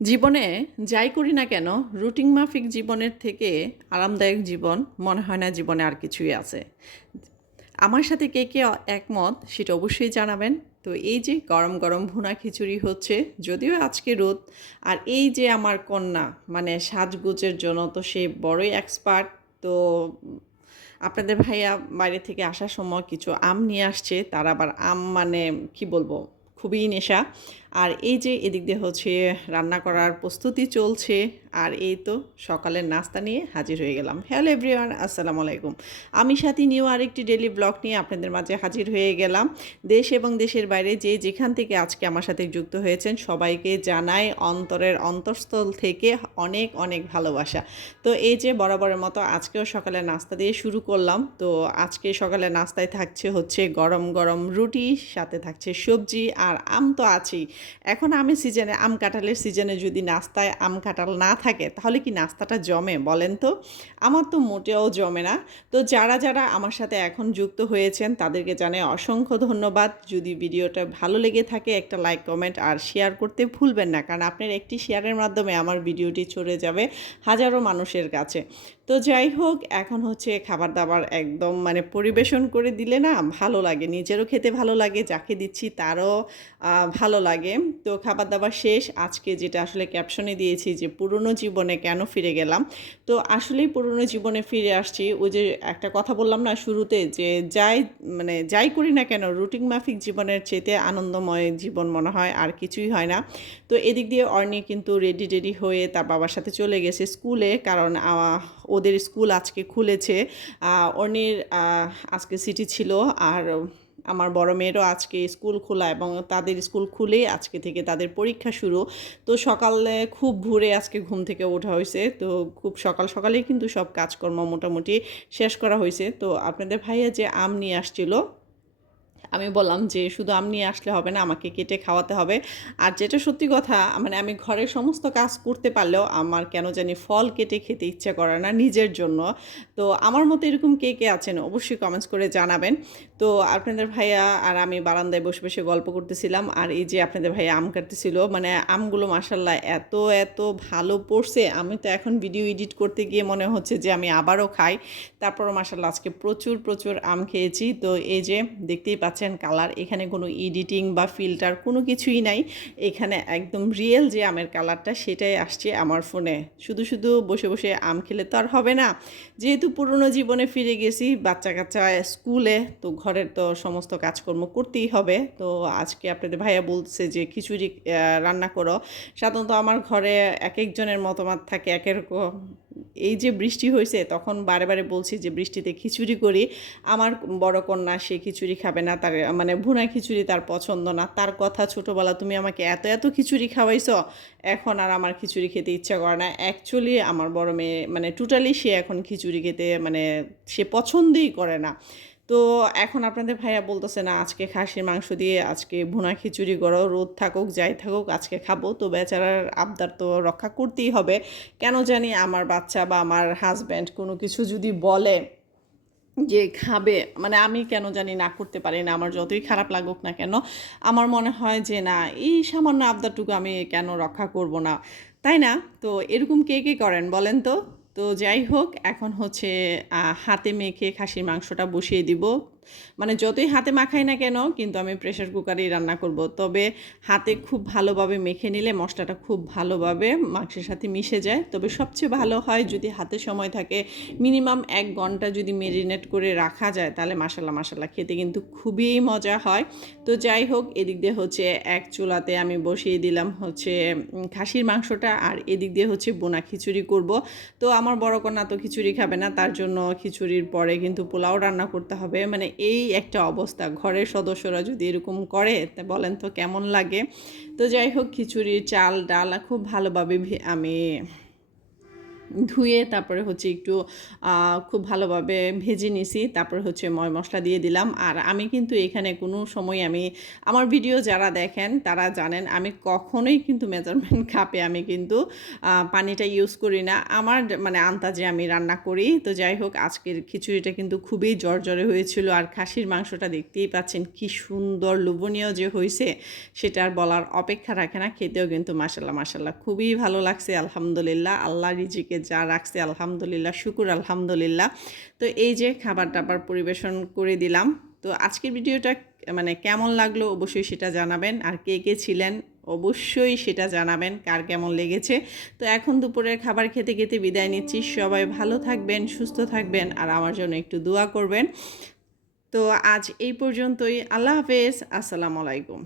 জীবনে যাই করি না কেন রুটিন মাফিক জীবনের থেকে আরামদায়ক জীবন মনে হয় না জীবনে আর কিছুই আছে। আমার সাথে কে কে একমত সেটা অবশ্যই জানাবেন। তো এই যে গরম গরম ভুনা খিচুড়ি হচ্ছে, যদিও আজকে রোদ, আর এই যে আমার কন্যা মানে সাজগোজের জন্য তো সে বড়ই এক্সপার্ট। তো আপনাদের ভাইয়া বাইরে থেকে আসার সময় কিছু আম নিয়ে আসছে, তার আবার আম মানে কি বলবো, খুবই নেশা। আর এই যে এদিক দিয়ে হচ্ছে রান্না করার প্রস্তুতি চলছে। আর এই তো সকালের নাস্তা নিয়ে হাজির হয়ে গেলাম। হ্যালো এভরিওয়ান, আসসালামু আলাইকুম। আমি সাথী নিউ আরেকটি ডেলি ব্লগ নিয়ে আপনাদের মাঝে হাজির হয়ে গেলাম। দেশ এবং দেশের বাইরে যে যেখান থেকে আজকে আমার সাথে যুক্ত হয়েছেন সবাইকে জানাই অন্তরের অন্তঃস্থল থেকে অনেক অনেক ভালোবাসা। তো এই যে বরাবরের মতো আজকেও সকালে নাস্তা দিয়ে শুরু করলাম। তো আজকে সকালে নাস্তায় থাকছে হচ্ছে গরম গরম রুটি, সাথে থাকছে সবজি, আর আম তো আছেই। এখন আমের সিজনে, আম কাঁঠালের সিজনে যদি নাস্তায় আম কাঁঠাল না থাকে তাহলে কি নাস্তাটা জমে বলেন তো? আমার তো মোটেও জমে না। তো যারা যারা আমার সাথে এখন যুক্ত হয়েছেন তাদেরকে জানাই অসংখ্য ধন্যবাদ। যদি ভিডিওটা ভালো লেগে থাকে একটা লাইক, কমেন্ট আর শেয়ার করতে ভুলবেন না, কারণ আপনার একটি শেয়ারের মাধ্যমে আমার ভিডিওটি ছড়ে যাবে হাজারো মানুষের কাছে। তো যাই হোক, এখন হচ্ছে খাবার দাবার একদম মানে পরিবেশন করে দিলে না ভালো লাগে, নিজেরও খেতে ভালো লাগে, যাকে দিচ্ছি তারও ভালো লাগে। তো খাবার দাবার শেষ। আজকে যেটা আসলে ক্যাপশনে দিয়েছি যে পুরনো জীবনে কেন ফিরে গেলাম, তো আসলেই পুরনো জীবনে ফিরে আসছি। ওই যে একটা কথা বললাম না শুরুতে, যে যাই করি না কেন রুটিন মাফিক জীবনের চেয়ে আনন্দময় জীবন মনে হয় আর কিছুই হয় না। তো এদিক দিয়ে অর্নি কিন্তু রেডি টেডি হয়ে তার বাবার সাথে চলে গেছে স্কুলে, কারণ ওদের স্কুল আজকে খুলেছে। অর্নির আজকে ছুটি ছিল, আর আমার বড় মেয়েরও আজকে স্কুল খোলা, এবং তাদের স্কুল খুলেই আজকে থেকে তাদের পরীক্ষা শুরু। তো সকালে খুব ভোরে আজকে ঘুম থেকে ওঠা হয়েছে, তো খুব সকাল সকালেই কিন্তু সব কাজকর্ম মোটামুটি শেষ করা হয়েছে। তো আপনাদের ভাইয়া যে আম নিয়ে আসছিল, আমি বললাম যে শুধু আম নিয়ে আসলে হবে না, আমাকে কেটে খাওয়াতে হবে। আর যেটা সত্যি কথা, মানে আমি ঘরের সমস্ত কাজ করতে পারলেও আমার কেন জানি ফল কেটে খেতে ইচ্ছা করে না নিজের জন্য। তো আমার মতো এরকম কে কে আছেন অবশ্যই কমেন্টস করে জানাবেন। তো আপনাদের ভাইয়া আর আমি বারান্দায় বসে বসে গল্প করতেছিলাম, আর এই যে আপনাদের ভাইয়া আম কাটতেছিল। মানে আমগুলো মাশাল্লাহ এত এত ভালো পড়ছে, আমি তো এখন ভিডিও এডিট করতে গিয়ে মনে হচ্ছে যে আমি আবারও খাই। তারপরও মাশাল্লাহ আজকে প্রচুর প্রচুর আম খেয়েছি। তো এই যে দেখতেই পাচ্ছেন কালার, এখানে কোনো এডিটিং বা ফিল্টার কোনো কিছুই নাই। এখানে একদম রিয়েল যে আমের কালারটা সেটাই আসছে আমার ফোনে। শুধু শুধু বসে বসে আম খেলে তো আর হবে না, যেহেতু পুরনো জীবনে ফিরে গেছি, বাচ্চা কাচ্চা স্কুলে, তো ঘরের তো সমস্ত কাজকর্ম করতেই হবে। তো আজকে আপনাদের ভাইয়া বলছে যে খিচুড়ি রান্না করো। সাধারণত আমার ঘরে এক একজনের মতামত থাকে এক এক রকম। এই যে বৃষ্টি হয়েছে তখন বারে বারে বলছি যে বৃষ্টিতে খিচুড়ি করি। আমার বড় কন্যা সে খিচুড়ি খাবে না, তার মানে ভুনা খিচুড়ি তার পছন্দ না। তার কথা, ছোটোবেলা তুমি আমাকে এত এত খিচুড়ি খাওয়াইছো, এখন আর আমার খিচুড়ি খেতে ইচ্ছা করে না। অ্যাকচুয়ালি আমার বড় মেয়ে মানে টোটালি সে এখন খিচুড়ি খেতে মানে সে পছন্দই করে না। তো এখন আপনাদের ভাইয়া বলতেছে না আজকে খাসির মাংস দিয়ে আজকে ভুনা খিচুড়ি করো, রোদ থাকুক যাই থাকুক আজকে খাবো। তো বেচারার আবদার তো রক্ষা করতেই হবে। কেন জানি আমার বাচ্চা বা আমার হাজব্যান্ড কোনো কিছু যদি বলে যে খাবে, মানে আমি কেন জানি না করতে পারি না। আমার যতই খারাপ লাগুক না কেন, আমার মনে হয় যে না, এই সামান্য আবদারটুকু আমি কেন রক্ষা করব না, তাই না? তো এরকম কে কে করেন বলেন তো? তো যাই হোক, এখন হচ্ছে হাতে মেখে খাসির মাংসটা বসিয়ে দিব। মানে যতই হাতে মাখাই না কেন, কিন্তু আমি প্রেশার কুকারেই রান্না করব। তবে হাতে খুব ভালোভাবে মেখে নিলে মশলাটা খুব ভালোভাবে মাংসের সাথে মিশে যায়। তবে সবচেয়ে ভালো হয় যদি হাতে সময় থাকে, মিনিমাম 1 ঘন্টা যদি মেরিনেট করে রাখা যায়, তাহলে মাশাল্লাহ মাশাল্লাহ খেতে কিন্তু খুবই মজা হয়। তো যাই হোক, এদিক দিয়ে হচ্ছে এক চুলাতে আমি বসিয়ে দিলাম হচ্ছে খাসির মাংসটা, আর এদিক দিয়ে হচ্ছে বোনা খিচুড়ি করব। তো আমার বড় কন্যা তো খিচুড়ি খাবে না, তার জন্য খিচুড়ির পরে কিন্তু পোলাও রান্না করতে হবে। মানে এই একটা অবস্থা, ঘরের সদস্যরা যদি এরকম করে তা বলেন তো কেমন লাগে? তো যাই হোক, খিচুড়ির চাল ডাল খুব ভালোভাবে আমি ধুয়ে তারপরে হচ্ছে একটু খুব ভালোভাবে ভেজে নিছি। তারপরে হচ্ছে ময় মসলা দিয়ে দিলাম। আর আমি কিন্তু এখানে কোনো সময় আমার ভিডিও যারা দেখেন তারা জানেন আমি কখনোই কিন্তু মেজারমেন্ট কাপে আমি কিন্তু পানিটা ইউজ করি না। আমার মানে আন্দাজে আমি রান্না করি। তো যাই হোক আজকের খিচুড়িটা কিন্তু খুবই জরজরে হয়েছিল। আর খাসির মাংসটা দেখতেই পাচ্ছেন কি সুন্দর লোভনীয় যে হইছে সেটা আর বলার অপেক্ষা রাখে না। খেতেও কিন্তু মাশাআল্লাহ, মাশাআল্লাহ খুবই ভালো লাগছে আলহামদুলিল্লাহ। আল্লাহ রিজিকে যা রাখছে আলহামদুলিল্লাহ, শুকুর আলহামদুলিল্লাহ। তো এই যে খাবার-টাবার পরিবেশন করে দিলাম। তো আজকের ভিডিওটা মানে কেমন লাগলো অবশ্যই সেটা জানাবেন। আর কে, কে ছিলেন অবশ্যই সেটা জানাবেন কার কেমন লেগেছে। তো এখন দুপুরের খাবার খেতে, খেতে বিদায় নিচ্ছি। সবাই ভালো থাকবেন, সুস্থ থাকবেন আর আমার জন্য একটু দোয়া করবেন। তো আজ এই পর্যন্তই। আল্লাহ হাফেজ। আসসালামু আলাইকুম।